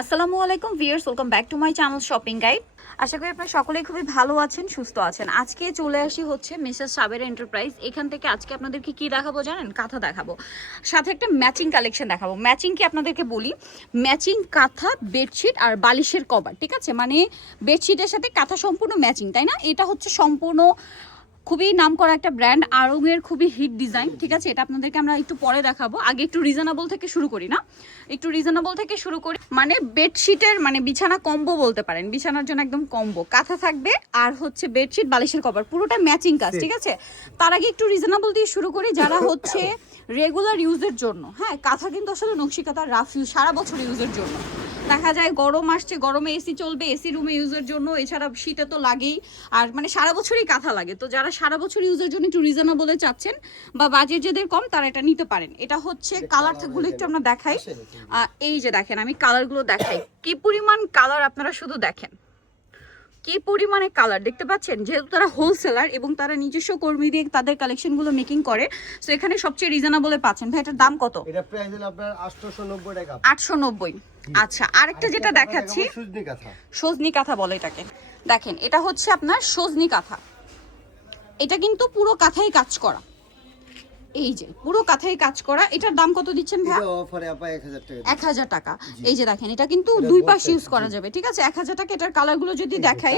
আসসালামু আলাইকুম viewers, welcome back to my channel shopping guide. আশা করি আপনারা সকলেই খুবই ভালো আছেন, সুস্থ আছেন। আজকে চলে আসি হচ্ছে মিসেস সাবের এন্টারপ্রাইজ। এখান থেকে আজকে আপনাদেরকে কি দেখাবো জানেন? কাঁথা দেখাবো, সাথে একটা ম্যাচিং কালেকশন দেখাবো। ম্যাচিং কি আপনাদেরকে বলি, ম্যাচিং কাঁথা, বেডশিট আর বালিশের কভার, ঠিক আছে? মানে বেডশিটের সাথে কাঁথা সম্পূর্ণ ম্যাচিং, তাই না? এটা হচ্ছে সম্পূর্ণ খুবই নাম করা একটা ব্র্যান্ড, আড়ংয়ের খুবই হিট ডিজাইন, ঠিক আছে? এটা আপনাদেরকে আমরা একটু পরে দেখাবো। আগে একটু রিজনেবল থেকে শুরু করি না, একটু রিজনেবল থেকে শুরু করি। মানে বেডশিটের মানে বিছানা কম্বো বলতে পারেন, বিছানার জন্য একদম কম্বো কাঁথা থাকবে আর হচ্ছে বেডশিট বালিশের কভার পুরোটা ম্যাচিং কাজ, ঠিক আছে? তার আগে একটু রিজনেবল দিয়ে শুরু করি। যারা হচ্ছে রেগুলার ইউজের জন্য, হ্যাঁ, কাঁথা কিন্তু আসলে নকশি কাঁথা রাফ ইউজ, সারা বছর ইউজের জন্য। দেখা যায় গরম আসছে, গরমে এসি চলবে, এসি রুমে ইউজের জন্য, এছাড়া শীতে তো লাগেই, আর মানে সারা বছরই কাঁথা লাগে। তো যারা সারা বছর ইউজের জন্য একটু রিজনেবলে চাচ্ছেন বা বাজেট যাদের কম, তারা এটা নিতে পারেন। এটা হচ্ছে কালারগুলো একটু আমরা দেখাই। এই যে দেখেন, আমি কালারগুলো দেখাই, কি পরিমাণ কালার আপনারা শুধু দেখেন, কি পরিমাণে কালার দেখতে পাচ্ছেন। যেহেতু তারা হোলসেলার এবং তারা নিজস্ব কর্মী দিয়ে তাদের কালেকশনগুলো মেকিং করে, সো এখানে সবচেয়ে রিজনেবলে পাচ্ছেন। ভাই এটার দাম কত? এটা প্রাইস হলো আপনার 890 টাকা। 890। আচ্ছা, আরেকটা যেটা দেখাচ্ছি সজনি কাঁথা। সজনি কাঁথা বলে এটাকে। দেখেন, এটা হচ্ছে আপনার সজনি কাঁথা। এটা কিন্তু পুরো কাঁথাই কাজ করা, এই যে পুরো কাঁথাই কাজ করা। এটার দাম কত দিচ্ছেন ভাই? এটা অফারে আপা 1000 টাকা। 1000 টাকা। এই যে দেখেন, এটা কিন্তু দুই পাশ ইউজ করা যাবে, ঠিক আছে? 1000 টাকা। এটার কালারগুলো যদি দেখাই,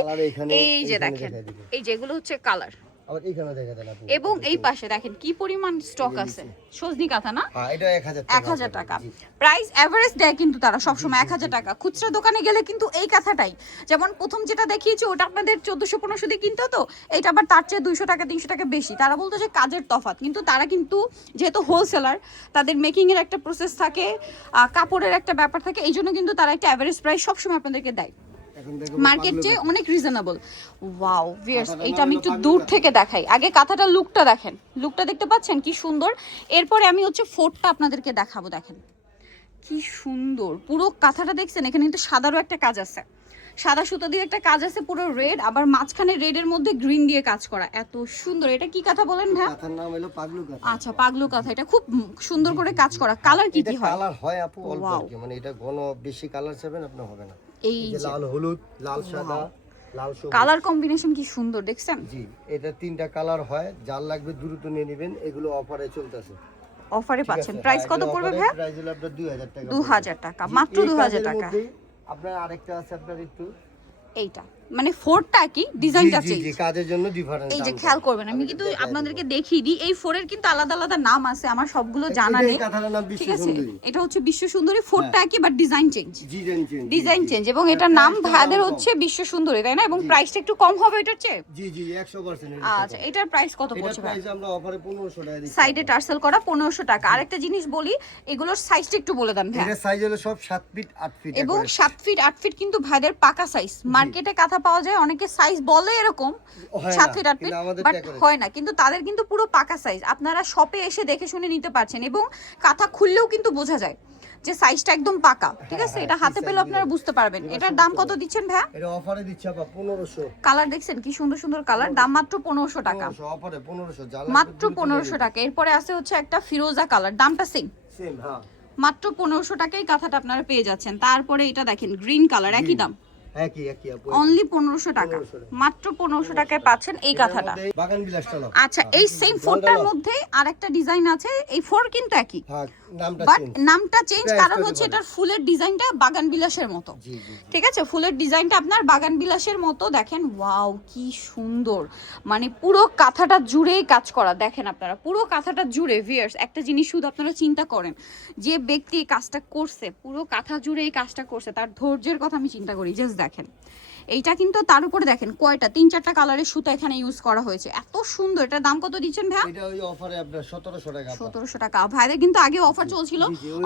এই যে দেখেন, এই যেগুলো হচ্ছে কালার, আবার এখানে দেখা দেন আপু। এবং এই পাশে দেখেন কি পরিমাণ স্টক আছে। সজনি কাঁথা না? হ্যাঁ, এটা 1000 টাকা। 1000 টাকা প্রাইস এভারেজ দেয় কিন্তু তারা সবসময় 1000 টাকা। খুচরা দোকানে গেলে কিন্তু এই কাঁথাটাই, যেমন প্রথম যেটা দেখিয়েছি ওটা আপনাদের 1400-1500 দিয়ে কিনতে হতো, এটা আবার তার চেয়ে 200 টাকা 300 টাকা বেশি। তারা বলতো যে কাজের তফাৎ, কিন্তু তারা কিন্তু যেহেতু হোলসেলার, তাদের মেকিং এর একটা প্রসেস থাকে, কাপড়ের একটা ব্যাপার থাকে, এই জন্য কিন্তু তারা একটা এভারেজ প্রাইস সবসময় আপনাদেরকে দেয়, মার্কেট চেয়ে অনেক রিজনেবল। ওয়াও ভিউয়ার্স, এইটা আমি একটু দূর থেকে দেখাই। আগে কাঁথাটার লুকটা দেখেন, লুকটা দেখতে পাচ্ছেন কি সুন্দর। এরপরে আমি হচ্ছে ফোরটা আপনাদেরকে দেখাবো। দেখেন কি সুন্দর পুরো কাঁথাটা, দেখছেন? এখানে কিন্তু সাদারও একটা কাজ আছে, সাদা সুতো দিয়ে একটা কাজ আছে, পুরো রেড, আবার মাঝখানে রেডের মধ্যে গ্রিন দিয়ে কাজ করা, এত সুন্দর। এটা কি কাঁথা বলেন ভাই? কাঁথার নাম হলো পাগলু কাঁথা। আচ্ছা, পাগলু কাঁথা। এটা খুব সুন্দর করে কাজ করা। কালার কি কি হয়? কালার হয় আপু অল্প আর কি, মানে এটা ঘন বেশি কালার চাবেন আপনি হবে না। এই যে লাল হলুদ, লাল সাদা, লাল সবুজ, কালার কম্বিনেশন কি সুন্দর, দেখছেন? জি, এটা তিনটা কালার হয়। যার লাগবে দ্রুত নিয়ে নেবেন, এগুলো অফারে চলতেছে। অফারে পাচ্ছেন। প্রাইস কত পড়বে ভাই? প্রাইস হলো আপনার 2000 টাকা। 2000 টাকা, মাত্র 2000 টাকা। আপনার আরেকটা আছে আপনার একটু, এইটা মানে ফোরটা কি ডিজাইনটা চেঞ্জ, জি, কাজের জন্য ডিফারেন্ট। এই যে খেয়াল করবেন, আমি কিন্তু আপনাদেরকে দেখিয়ে দিই, এই ফোরের কিন্তু আলাদা আলাদা নাম আছে, আমার সবগুলো জানা নেই, ঠিক আছে? এটা হচ্ছে বিশ্ব সুন্দরী, ফোরটা কি but design change, design change, এবং এটার নাম ভাইদের হচ্ছে বিশ্ব সুন্দরী, তাই না? এবং প্রাইসটা একটু কম হবে এটার চেয়ে। জি জি, 100%। আচ্ছা, এটার প্রাইস কত পড়ছে? এটার প্রাইস আমরা অফারে 1500 টাকা দিচ্ছি। সাইডে টার্সেল করা 1500 টাকা। আরেকটা জিনিস বলি, এগুলোর সাইজটা একটু বলে দেন ভাই। এর সাইজ হলো সব 7 ফিট 8 ফিট, এবং 7 ফিট 8 ফিট কিন্তু ভাইদের পাকা সাইজ। মার্কেটে কাঁথা পাওয়া যায়, অনেকে সাইজ বলে এরকম 7 ফিট 8 ফিট, বাট হয় না, কিন্তু তাদের কিন্তু পুরো পাকা সাইজ। আপনারা শপে এসে দেখে শুনে নিতে পারছেন, এবং কাঁথা খুললেও কিন্তু বোঝা যায় যে সাইজটা একদম পাকা, ঠিক আছে? এটা হাতে পেলে আপনারা বুঝতে পারবেন। এটার দাম কত দিচ্ছেন ভাই? এটা অফারে দিচ্ছি আপা 1500। কালার দেখছেন কি সুন্দর সুন্দর কালার, দাম মাত্র 1500 টাকা, অফারে 1500, মাত্র 1500 টাকা। এরপরে আছে হচ্ছে একটা ফিরোজা কালার, দামটা সেম, হ্যাঁ, মাত্র 1500 টাকায় কাঁথাটা আপনারা পেয়ে যাচ্ছেন। তারপরে এটা দেখেন গ্রিন কালার, একই দাম, একই আপু, অনলি 1500 টাকা, মাত্র 1500 টাকায় পাচ্ছেন এই কাঁথাটা। বাগান বিলাসটা নাও। আচ্ছা, এই সেম ফোরটার মধ্যে আরেকটা ডিজাইন আছে, এই ফোর কিন্তু একই, হ্যাঁ, নামটা বাট চেঞ্জ। নামটা চেঞ্জ, কারণ হচ্ছে এটার ফুলের ডিজাইনটা বাগান বিলাসের মতো, জি জি, ঠিক আছে? ফুলের ডিজাইনটা আপনার বাগান বিলাসের মতো। দেখেন ওয়াও কি সুন্দর, মানে পুরো কাঁথাটা জুড়েই কাজ করা। দেখেন আপনারা পুরো কাঁথাটা জুড়ে ভিউয়ার্স, একটা জিনিস শুধু আপনারা চিন্তা করেন, যে ব্যক্তি এই কাজটা করছে, পুরো কাঁথা জুড়ে এই কাজটা করছে, তার ধৈর্যের কথা আমি চিন্তা করি। জাস্ট দেখেন এইটা, কিন্তু তার উপরে দেখেন কয়টা 3-4টা কালারের সুতা এখানে ইউজ করা হয়েছে, এত সুন্দর। এটার দাম কত দিচ্ছেন ভাই? এটা ওই অফারে আপনার 1700 টাকা। 1700 টাকা। ভাইদের কিন্তু আগে অফার চলছিল,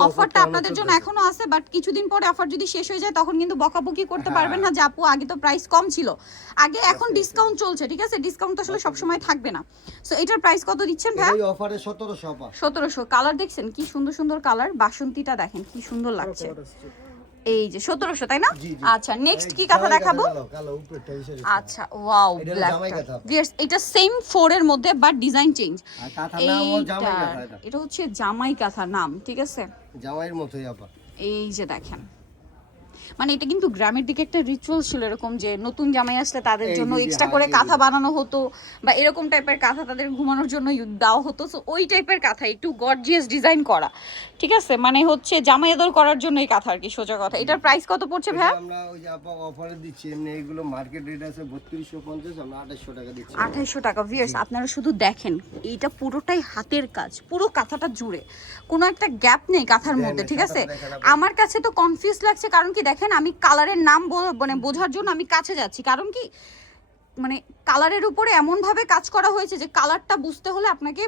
অফারটা আপনাদের জন্য এখনো আছে, বাট কিছুদিন পরে অফার যদি শেষ হয়ে যায় তখন কিন্তু বকাবকি করতে পারবেন না যে আপু আগে তো প্রাইস কম ছিল। আগে, এখন ডিসকাউন্ট চলছে, ঠিক আছে? ডিসকাউন্ট তো আসলে সবসময় থাকবে না। সো এটার প্রাইস কত দিচ্ছেন ভাই? এই অফারে 1700 আপা। 1700। কালার দেখছেন কি সুন্দর সুন্দর কালার, বাসন্তীটা দেখেন কি সুন্দর লাগছে, এই যে 1700, তাই না? আচ্ছা, নেক্সট কি কাঁথা দেখাবো? আচ্ছা, ওয়াও, ব্ল্যাক ভিউয়ার্স, এটা সেম ফোর এর মধ্যে বাট ডিজাইন চেঞ্জ। এটা হচ্ছে জামাই কাঁথা নাম, ঠিক আছে? জামাইয়ের মতোই আপা। এই যে দেখেন, মানে এটা কিন্তু গ্রামের দিকে একটা রিচুয়াল ছিল এরকম যে নতুন জামাই আসলে তাদের এই জন্য যে এক্সট্রা হ্যাঁ, করে এই কাঁথা যে। বানানো হতো বা এরকম টাইপের কাঁথা তাদের ঘুমানোর জন্য দেওয়া হতো, সো ওই টাইপের কাঁথা একটু গর্জিয়াস ডিজাইন করা, ঠিক আছে, মানে হচ্ছে জামাই আদর করার জন্য এই কাঁথা আর কি, সোজা কথা। এটার প্রাইস কত পড়ছে ভাইয়া? এটা আমরা ওই যে আপা অফারে দিচ্ছি, এমনি এগুলো মার্কেট রেট আছে 3250, আমরা 2800 টাকা দিচ্ছি। 2800 টাকা। ভিউয়ার্স আপনারা শুধু দেখেন, এইটা পুরোটাই হাতের কাজ, পুরো কাঁথাটা জুড়ে কোনো একটা গ্যাপ নেই কাঁথার মধ্যে, ঠিক আছে। আমার কাছে তো কনফিউজ লাগছে, কারণ কি দেখেন আমি কালারের নাম মানে বোঝার জন্য আমি কাছে যাচ্ছি, কারণ কি মানে কালারের উপরে এমন ভাবে কাজ করা হয়েছে যে কালারটা বুঝতে হলে আপনাকে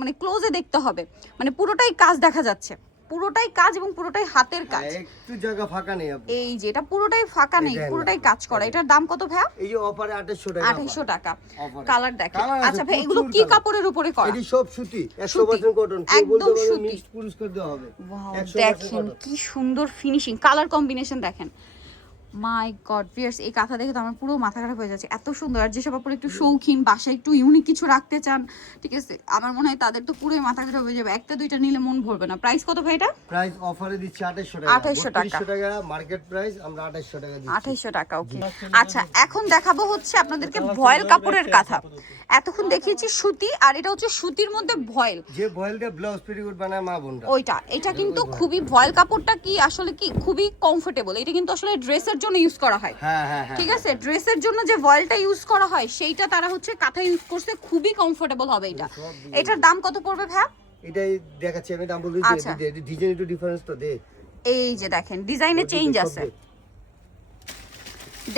মানে ক্লোজে দেখতে হবে, মানে পুরোটাই কাজ দেখা যাচ্ছে, পুরোটাই কাজ এবং পুরোটাই হাতের কাজ। একটু জায়গা ফাঁকা নেই আপু। এই যে এটা পুরোটাই ফাঁকা নেই, পুরোটাই কাজ করা। এটার দাম কত ভাইয়া? এই যে অফারে 2800 টাকা। 2800 টাকা। অফারে। কালার দেখেন। কালার আছে, আচ্ছা ভাই এগুলো প্রচুর কি কালার। কাপড়ের উপরে করা? এটি সব সুতি, সুতি। 100% কটন। কেউ বলতে একদম পারে সুতি। মিক্সড পুরস্কার দেওয়া হবে। ওয়াও 100% দেখেন কটন। কি সুন্দর ফিনিশিং, কালার কম্বিনেশন দেখেন। মাই গড ভিউয়ার্স, এই কাঁথা দেখে তো আমার পুরো মাথা খারাপ হয়ে যাচ্ছে, এত সুন্দর। আর যেসব আপনারা একটু শৌখিন, বাসায় একটু ইউনিক কিছু রাখতে চান, ঠিক আছে, আমার মনে হয় তাদের তো পুরোই মাথা খারাপ হয়ে যাবে, একটা দুইটা নিলে মন ভরবে না। প্রাইস কত ভাই এটা? প্রাইস অফারে দিচ্ছি 2800 টাকা। 2800 টাকা। 3200 টাকা মার্কেট প্রাইস, আমরা 2800 টাকা দিচ্ছি। 2800 টাকা, ওকে। আচ্ছা এখন দেখাবো হচ্ছে আপনাদেরকে ভয়েল কাপড়ের কাঁথা। এতক্ষণ দেখিয়েছি সুতি, আর এটা হচ্ছে সুতির মধ্যে ভয়েল, যে ভয়েলটা ব্লাউজ পেটিকোট বানায় মা বোনরা। ওইটা। এটা কিন্তু খুবই ভয়েল কাপড়টা কি আসলে কি খুবই কমফোর্টেবল, এটা কিন্তু আসলে ড্রেসের জন্য ইউজ করা হয়, হ্যাঁ হ্যাঁ হ্যাঁ। ঠিক আছে। ড্রেসের জন্য যে ভয়েলটা ইউজ করা হয় সেইটা তারা হচ্ছে কাঁথা ইউজ করছে, খুবই কমফোর্টেবল হবে এটা। এটার দাম কত পড়বে ভাই? এটাই দেখাচ্ছি আমি, দাম বলছি আচ্ছা। ডিজাইন একটু ডিফারেন্স তো দে। এই যে দেখেন ডিজাইনে চেঞ্জ আছে,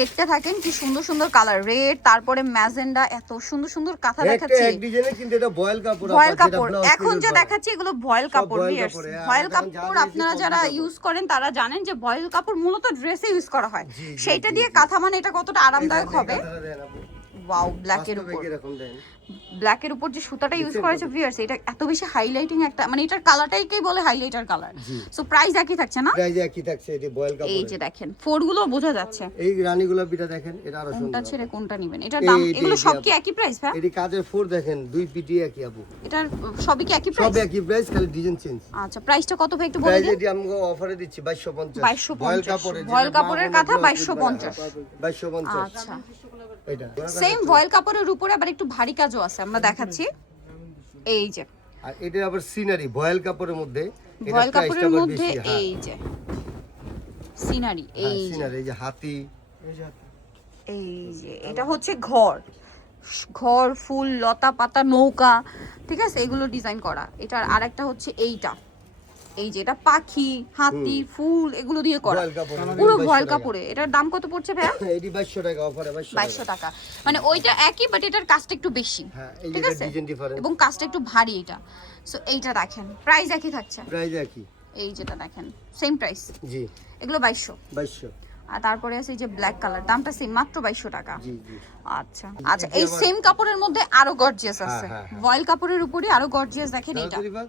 দেখতে থাকেন কি সুন্দর সুন্দর কালার, রেড, তারপরে ম্যাজেন্ডা, এত সুন্দর সুন্দর কাঁথা দেখাচ্ছি। এক ডিজাইনের কিন্তু এটা ভয়েল কাপড়। ভয়েল কাপড় এখন যে দেখাচ্ছি এগুলো ভয়েল কাপড়। ভয়েল ভিউয়ার্স কাপড়, হ্যাঁ, ভয়েল এখন কাপড় যা আপনারা দিয়েছি যারা কমফোর্টেবল। ইউজ করেন তারা জানেন যে ভয়েল কাপড় মূলত ড্রেসে ইউজ করা হয়, জি, জি, সেইটা জি, দিয়ে জি। কাঁথা মানে এটা কতটা আরামদায়ক হবে। ওয়াও, ব্ল্যাকের উপর, এরকম দেন। ব্ল্যাকের উপর যে সুতাটা ইউজ করেছে ভিউয়ার্স, এটা এত বেশি হাইলাইটিং একটা, মানে এটার কালারটাই বলে হাইলাইটার কালার। জি। সো প্রাইস একই থাকছে না? প্রাইস একই থাকছে, এটি ভয়েল কাপড়। এই যে দেখেন ফোর গুলো বোঝা যাচ্ছে, এই রানী গোলাপিটা দেখেন, এটা আরো কোনটা সুন্দর। ছেড়ে কোনটা নেবেন। এটার দাম এই এগুলো যে সব আপু। কি একই প্রাইস ভাই? এটি কাজের ফোর দেখেন, দুই পিটি একই আপু। এটার সবই কি একই সব প্রাইস? একই প্রাইস, খালি ডিজাইন চেঞ্জ। আচ্ছা প্রাইসটা কত ভাই একটু বলে প্রাইস দিন। এটি আমরা অফারে দিচ্ছি 2250। 2250 ভয়েল কাপড়ের কাঁথা 2250। 2250। আচ্ছা এটা সেম ভয়েল কাপড়ের উপরে আবার একটু ভারী কাজও আছে, আমরা দেখাচ্ছি। এই যে আর এটা আবার সিনারি ভয়েল কাপড়ের মধ্যে, এটা ভয়েল প্রাইসটা কাপড়ের আবার মধ্যে, বেশি। হ্যাঁ এই যে সিনারি, এই যে সিনারি, এই যে হাতি। এই যে এটা হচ্ছে ঘর, ঘর, ফুল, লতা পাতা, নৌকা, ঠিক আছে, এগুলো ডিজাইন করা। এটার আরেকটা হচ্ছে এইটা, এই যে এটা পাখি, হাতি, ফুল, এগুলো দিয়ে করা, ভয়েল কাপড়, পুরো 2200 ভয়েল টাকা। কাপড়ে। এটার দাম কত পড়ছে ভাইয়া? এটি 2200 টাকা অফারে, 2200 টাকা। মানে ওইটা একই বাট এটার কাজটা একটু বেশি, হ্যাঁ এই ঠিক যে আছে, ডিজাইন ডিফারেন্স। এবং কাজটা একটু ভারী এটা। সো এইটা দেখেন প্রাইস একই থাকছে, প্রাইস একই। এই যেটা দেখেন সেম প্রাইস, জি এগুলো 2200। 2200। আর তারপরে আছে এই যে ব্ল্যাক কালার, দামটা সেম, মাত্র 2200 টাকা। জি জি। আচ্ছা আচ্ছা, এই সেম কাপড়ের মধ্যে আরো গর্জিয়াস আছে, হ্যাঁ, হ্যাঁ। ভয়েল কাপড়ের উপরে আরো গর্জিয়াস, দেখেন এইটা, তাড়াতাড়ি বাদ।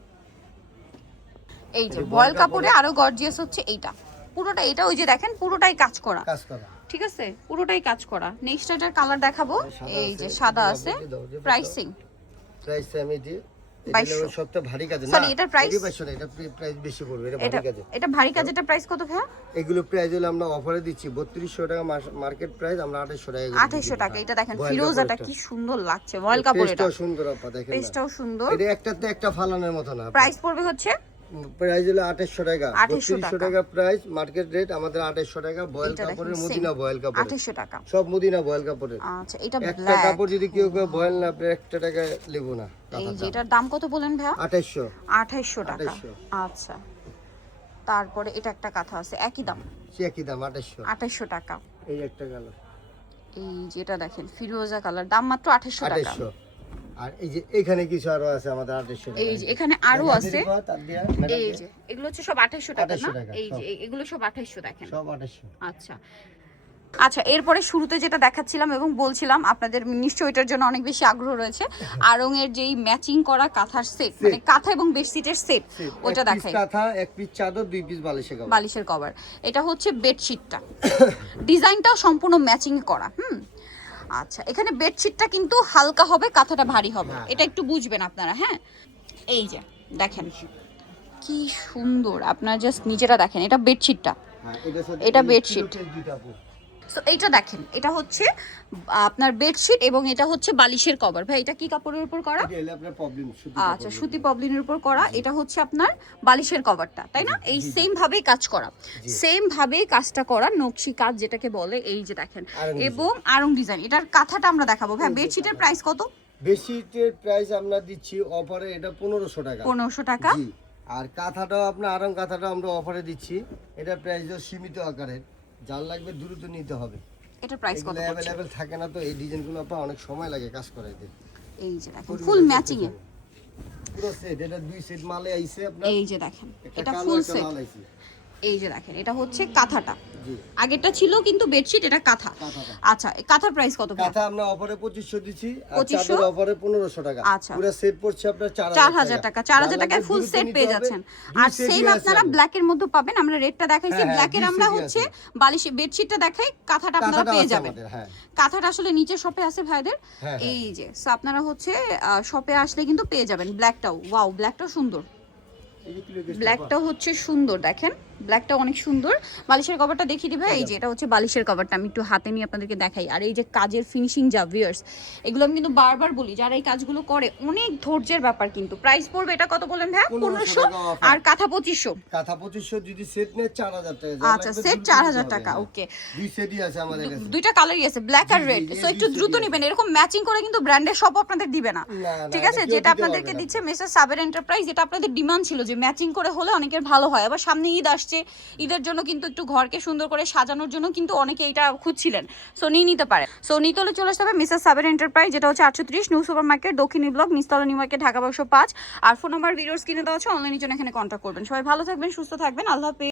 এই যে ভয়েল কাপড়ে আরো গর্জিয়াস হচ্ছে এইটা, পুরোটা এটা ওই যে দেখেন পুরোটাই কাজ করা, কাজ করা। ঠিক আছে, পুরোটাই কাজ করা। নেক্সট এটার কালার দেখাবো, সাদা এই আছে, যে সাদা এটা আছে, দাও, যে প্রাইসিং প্রাইস আমি দি 2200 সবটা ভারী কাজ না। Sorry, এটার price? 2200 না, এটা প্রাইস বেশি পড়বে, এটা এটা ভারী কাজ। এটা ভারী কাজ, এটা প্রাইস কত ভাইয়া? এগুলো প্রাইস হলো আমরা অফারে দিচ্ছি 3200 টাকা, মার্কেট প্রাইস আমরা 2800 টাকা করে 2800 টাকা। এটা দেখেন ভয়েল ফিরোজাটা কাপড়টা। কি সুন্দর লাগছে, ভয়েল কাপড়, এটা পেজটাও সুন্দর আপা, দেখেন না। পেজটাও সুন্দর। এটা একটাতে একটা ফালানোর মতো না। প্রাইস পড়বে হচ্ছে প্রাইস হলো 2800 টাকা, 2800 3200 টাকা প্রাইস, মার্কেট রেট আমাদের 2800 টাকা। ভয়েল এটা দেখেন কাপড়ের, same, মদিনা ভয়েল কাপড়, 2800 টাকা। সব মদিনা ভয়েল কাপড়ের। আচ্ছা এটা একটা ব্ল্যাক, কাপড় যদি কেউ কেউ ভয়েল না, আপনি একটা টাকা নেব না। এই যে এটার দাম কত বলেন ভাইয়া? 2800। 2800 টাকা। 2800 আচ্ছা তারপরে এটা একটা কাঁথা আছে একই দাম, সে একই দাম 2800। 2800 টাকা। এই একটা গেল এই যেটা দেখেন ফিরোজা কালার, দাম মাত্র 2800 টাকা। 2800। আর এই যে এখানে কিছু আরো আছে আমাদের 2800 টাকা। এই যে এখানে আরো আছে, এই এই যে এগুলো হচ্ছে সব 2800 টাকা না, 2800 টাকা, এই যে এগুলো সব 2800 দেখেন। সব 2800। আচ্ছা আচ্ছা, এরপরে শুরুতে যেটা দেখাচ্ছিলাম এবং বলছিলাম আপনাদের নিশ্চয়ই এটার জন্য অনেক বেশি আগ্রহ রয়েছে, আড়ং এর যেই ম্যাচিং করা কাঁথার সেট, মানে কাঁথা এবং বেডশিটের সেট, ওটা দেখাই। কাঁথা, এক পিস চাদর, দুই পিস বালিশের কভার। বালিশের কভার, এটা হচ্ছে বেডশিটটা, ডিজাইনটাও সম্পূর্ণ ম্যাচিং করা। আচ্ছা এখানে বেডশিটটা কিন্তু হালকা হবে, কাঁথাটা ভারী হবে, এটা একটু বুঝবেন আপনারা। হ্যাঁ এই যে দেখেন কি সুন্দর, আপনারা জাস্ট নিজেরা দেখেন, এটা বেডশিটটা, হ্যাঁ এটার সাথে এটা বেডশিট। দুইটা আপু। সো এইটা দেখেন, এটা হচ্ছে আপনার বেডশিট এবং এটা হচ্ছে বালিশের কভার। ভাই এটা কি কাপড়ের উপর করা? এটা হলো আপনার প্রবলেম সুতি আচ্ছা, সুতি পবলিনের উপর করা। এটা হচ্ছে আপনার বালিশের কভারটা, তাই না? এই সেম ভাবেই কাজ করা, সেম ভাবেই কাজটা করা, নকশি কাজ যেটাকে বলে। এই যে দেখেন, এবং আরং ডিজাইন। এটার কাঁথাটা আমরা দেখাবো। ভাই বেডশিটের প্রাইস কত? বেডশিটের প্রাইস আমরা দিচ্ছি অফারে এটা 1500 টাকা। 1500 টাকা। জি। আর কাঁথাটাও আপনার আরাম কাঁথাটাও আমরা অফারে দিচ্ছি। এটা প্রাইসও সীমিত আকারের, যার লাগবে দ্রুত নিতে হবে। এটা প্রাইস কত? अवेलेबल থাকে না, তো এই ডিজাইনগুলো আপনার অনেক সময় লাগে কাজ করাইতে। এই যে দেখেন ফুল ম্যাচিং এ পুরো সেট, এটা দুই সেট মালে আইছে আপনার। এই যে দেখেন একটা এটা কালো, ফুল একটা সেট। লাল আইছে। এই যে দেখেন এটা হচ্ছে কাঁথাটা। জি। আগেরটা ছিল কিন্তু বেডশিট, এটা কাঁথা। কাঁথাটা। আচ্ছা, এই কাঁথার প্রাইস কত? কাঁথা আমরা অফারে 2500 দিচ্ছি, আর 2500? চাদর অফারে 1500 টাকা। আচ্ছা। পুরো সেট পড়ছে আপনার 4000 টাকা। 4000 টাকায় ফুল সেট পেয়ে যাচ্ছেন। আর সেম আপনারা ব্ল্যাকের মধ্যে পাবেন। আমরা রেডটা দেখাইছি, হ্যাঁ, ব্ল্যাকের দুই আমরা সেটই হচ্ছে আছে। বালিশ বেডশিটটা দেখাই, কাঁথাটা আপনারা পেয়ে যাবেন। হ্যাঁ কাঁথাটা আসলে নিচে শপে আছে ভাইদের। হ্যাঁ, এই যে সো আপনারা হচ্ছে শপে আসলে কিন্তু পেয়ে যাবেন। ব্ল্যাকটাও, ওয়াও ব্ল্যাকটাও সুন্দর। ব্ল্যাকটা হচ্ছে সুন্দর, দেখেন ব্ল্যাকটা অনেক সুন্দর। বালিশের কভারটা দেখিয়ে দিবে। এই যে এটা হচ্ছে বালিশের কভারটা, আমি একটু হাতে নিয়ে আপনাদেরকে দেখাই। আর এই যে কাজের ফিনিশিং যা ভিউয়ার্স, এগুলো আমি কিন্তু বারবার বলি, যারা এই কাজগুলো করে অনেক ধৈর্যের ব্যাপার। কিন্তু প্রাইস পড়বে এটা কত বলেন ভাই? 1500। আর কাঁথা 2500। কাঁথা 2500 যদি সেট নেয় 4000 টাকা। আচ্ছা, সেট 4000 টাকা। ওকে, দুই সেটই আছে আমাদের কাছে। দুইটা কালারই আছে, ব্ল্যাক আর রেড। সো একটু দ্রুত নেবেন, এরকম ম্যাচিং করে কিন্তু ব্র্যান্ডের সব আপনাদের দিবে না, ঠিক আছে? যেটা আপনাদেরকে দিচ্ছে মেসার সাবের এন্টারপ্রাইজ, যেটা আপনাদের ডিমান্ড ছিল যে ম্যাচিং করে হলে অনেকের ভালো হয়। আবার সামনে ঈদ আসছে, ঈদের জন্য কিন্তু একটু ঘরকে সুন্দর করে সাজানোর জন্য কিন্তু অনেকে এটা খুঁজছিলেন। সো নিয়ে নিতে পারে। সো নিতে হলে চলে আসতে হবে মেসার সাবের এন্টারপ্রাইজ, যেটা হচ্ছে 830 নিউ সুপার মার্কেট, দক্ষিণী ব্লক, নিস্তলা নিউ মার্কেট, ঢাকা 1205। আর ফোন নাম্বার ভিডিওস কিনে দেওয়া হচ্ছে, অনলাইনের জন্য এখানে কন্ট্যাক্ট করবেন। সবাই ভালো থাকবেন, সুস্থ থাকবেন, আল্লাহ হাফেজ।